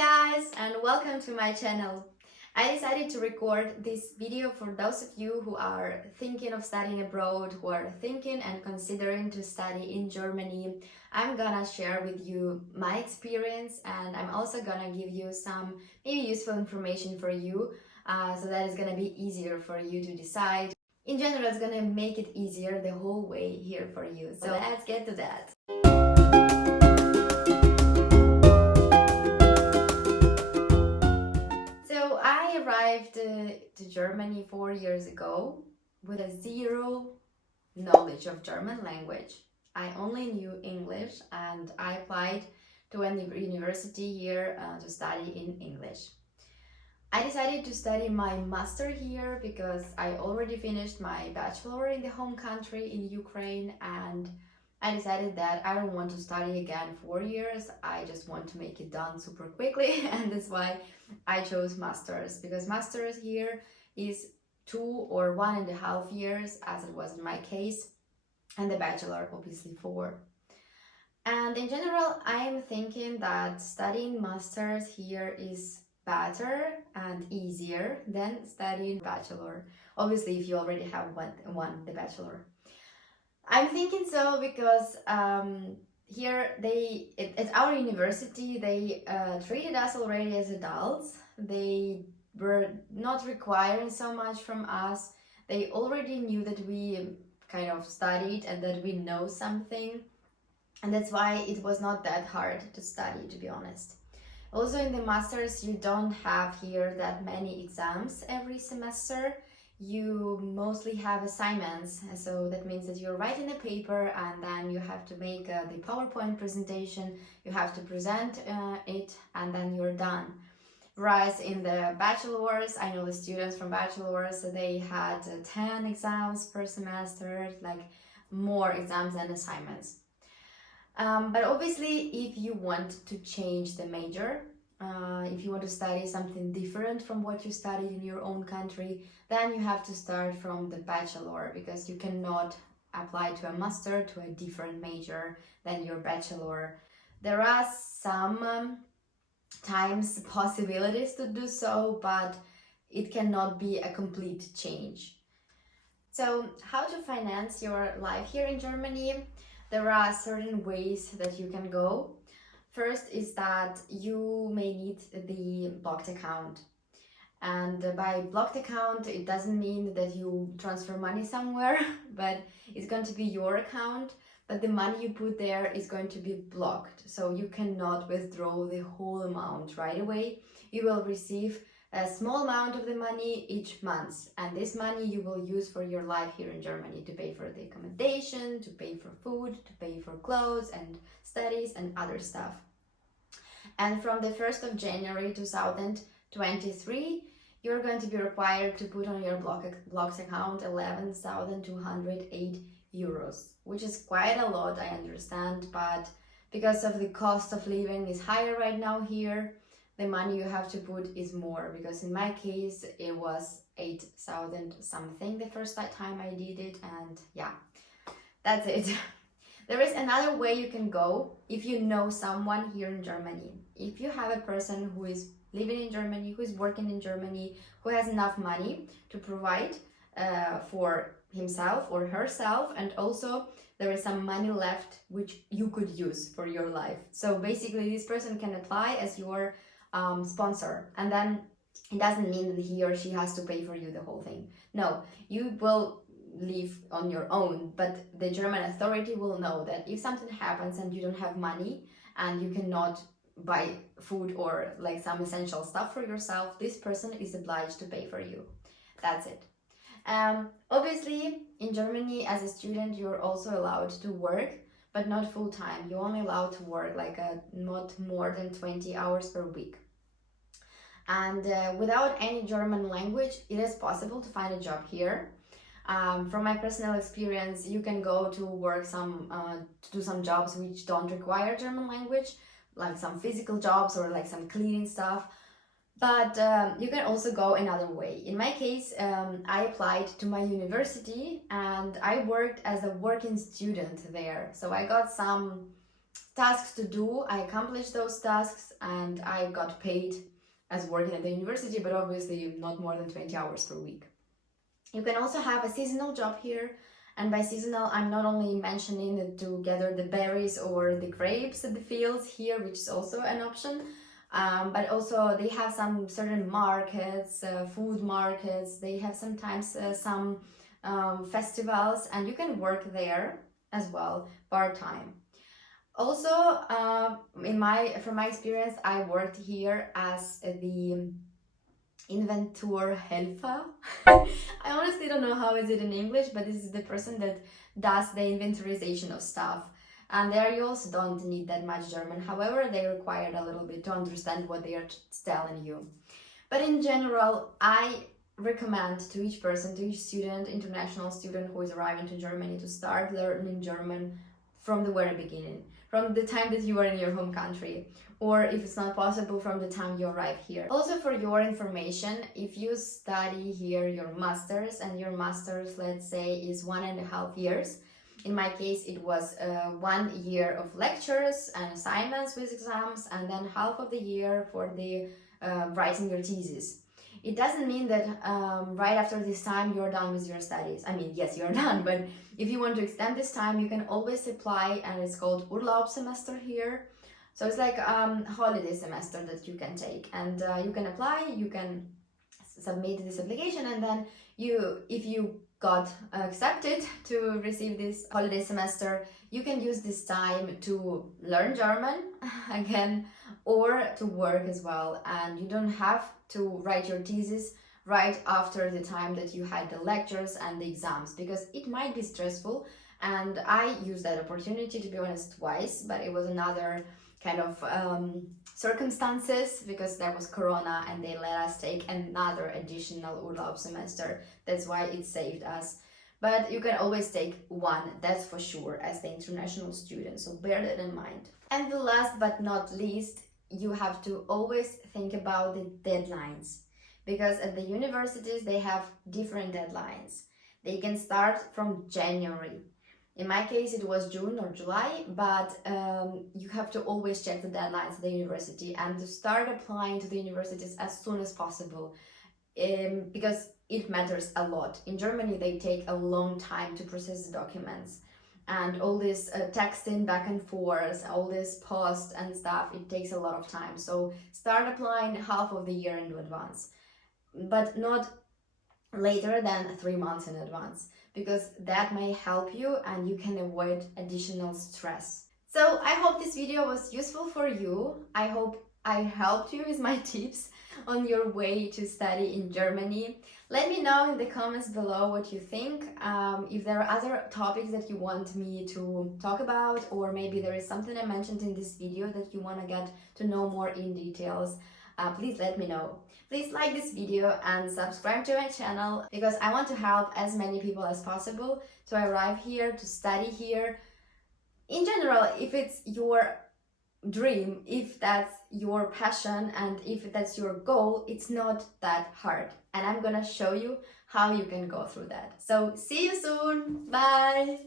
guys, and welcome to my channel. I decided to record this video for those of you who are thinking of studying abroad, who are thinking and considering to study in Germany. I'm gonna share with you my experience, and I'm also gonna give you some maybe useful information for you, so that it's gonna be easier for you to decide. In general, it's gonna make it easier the whole way here for you. So let's get to that. I arrived to Germany 4 years ago with a zero knowledge of German language. I only knew English, and I applied to a university here to study in English. I decided to study my master here because I already finished my bachelor in the home country in Ukraine, and I decided that I don't want to study again 4 years. I just want to make it done super quickly, and that's why I chose masters, because masters here is 2 or 1.5 years, as it was in my case, and the bachelor obviously 4. And in general, I'm thinking that studying masters here is better and easier than studying bachelor. Obviously, if you already have one the bachelor. I'm thinking so because here at our university, they treated us already as adults. They were not requiring so much from us. They already knew that we kind of studied and that we know something. And that's why it was not that hard to study, to be honest. Also in the masters, you don't have here that many exams every semester. You mostly have assignments, so that means that you're writing a paper and then you have to make the PowerPoint presentation, you have to present it, and then you're done. Whereas in the bachelors, I know the students from bachelors, so they had 10 exams per semester, like more exams and assignments. But obviously, if you want to change the major, if you want to study something different from what you studied in your own country, then you have to start from the bachelor, because you cannot apply to a master to a different major than your bachelor. There are some times possibilities to do so, but it cannot be a complete change. So how to finance your life here in Germany? There are certain ways that you can go. First is that you may need the blocked account. And by blocked account, it doesn't mean that you transfer money somewhere, but it's going to be your account, but the money you put there is going to be blocked. So you cannot withdraw the whole amount right away. You will receive a small amount of the money each month, and this money you will use for your life here in Germany, to pay for the accommodation, to pay for food, to pay for clothes and studies and other stuff. And from the 1st of January 2023, you're going to be required to put on your blocked account 11,208 euros, which is quite a lot, I understand, but because of the cost of living is higher right now here, the money you have to put is more, because in my case it was 8,000 something the first time I did it, and yeah, that's it. There is another way you can go if you know someone here in Germany. If you have a person who is living in Germany, who is working in Germany, who has enough money to provide for himself or herself, and also there is some money left which you could use for your life. So basically this person can apply as your sponsor, and then it doesn't mean that he or she has to pay for you the whole thing. No, you will live on your own, but the German authority will know that if something happens and you don't have money and you cannot buy food or like some essential stuff for yourself, this person is obliged to pay for you. That's it. Obviously, in Germany as a student, you're also allowed to work, but not full time. You're only allowed to work like not more than 20 hours per week. And without any German language, it is possible to find a job here. From my personal experience, you can go to work to do some jobs which don't require German language, like some physical jobs or like some cleaning stuff. But you can also go another way. In my case, I applied to my university and I worked as a working student there. So I got some tasks to do. I accomplished those tasks and I got paid as working at the university, but obviously not more than 20 hours per week. You can also have a seasonal job here, and by seasonal I'm not only mentioning to gather the berries or the grapes at the fields here, which is also an option, but also they have some certain markets, food markets. They have sometimes some festivals, and you can work there as well part-time. Also, from my experience, I worked here as the Inventurhelfer. I honestly don't know how is it in English, but this is the person that does the inventorization of stuff. And there you also don't need that much German. However, they required a little bit to understand what they are telling you. But in general, I recommend to each person, to each student, international student who is arriving to Germany, to start learning German from the very beginning, from the time that you are in your home country, or if it's not possible, from the time you arrive here. Also, for your information, if you study here your master's, and your master's, let's say, is 1.5 years, in my case it was 1 year of lectures and assignments with exams, and then half of the year for the writing your thesis. It doesn't mean that right after this time you're done with your studies. I mean, yes, you're done, but if you want to extend this time, you can always apply, and it's called Urlaubssemester here. So it's like holiday semester that you can take, and you can apply, you can submit this application, and then if you got accepted to receive this holiday semester, you can use this time to learn German again, or to work as well. And you don't have to write your thesis right after the time that you had the lectures and the exams, because it might be stressful. And I used that opportunity, to be honest, twice, but it was another kind of circumstances, because there was Corona and they let us take another additional Urlaub semester. That's why it saved us. But you can always take one, that's for sure, as the international student, so bear that in mind. And the last but not least, you have to always think about the deadlines, because at the universities they have different deadlines. They can start from January. In my case, it was June or July, but you have to always check the deadlines at the university and to start applying to the universities as soon as possible, because it matters a lot. In Germany, they take a long time to process the documents, and all this texting back and forth, all this post and stuff, it takes a lot of time. So start applying half of the year in advance, but not later than 3 months in advance, because that may help you and you can avoid additional stress. So I hope this video was useful for you. I hope I helped you with my tips on your way to study in Germany. Let me know in the comments below what you think. If there are other topics that you want me to talk about, or maybe there is something I mentioned in this video that you want to get to know more in details, please let me know. Please like this video and subscribe to my channel, because I want to help as many people as possible to arrive here, to study here. In general, if it's your dream, if that's your passion, and if that's your goal, it's not that hard. And I'm gonna show you how you can go through that. So see you soon. Bye.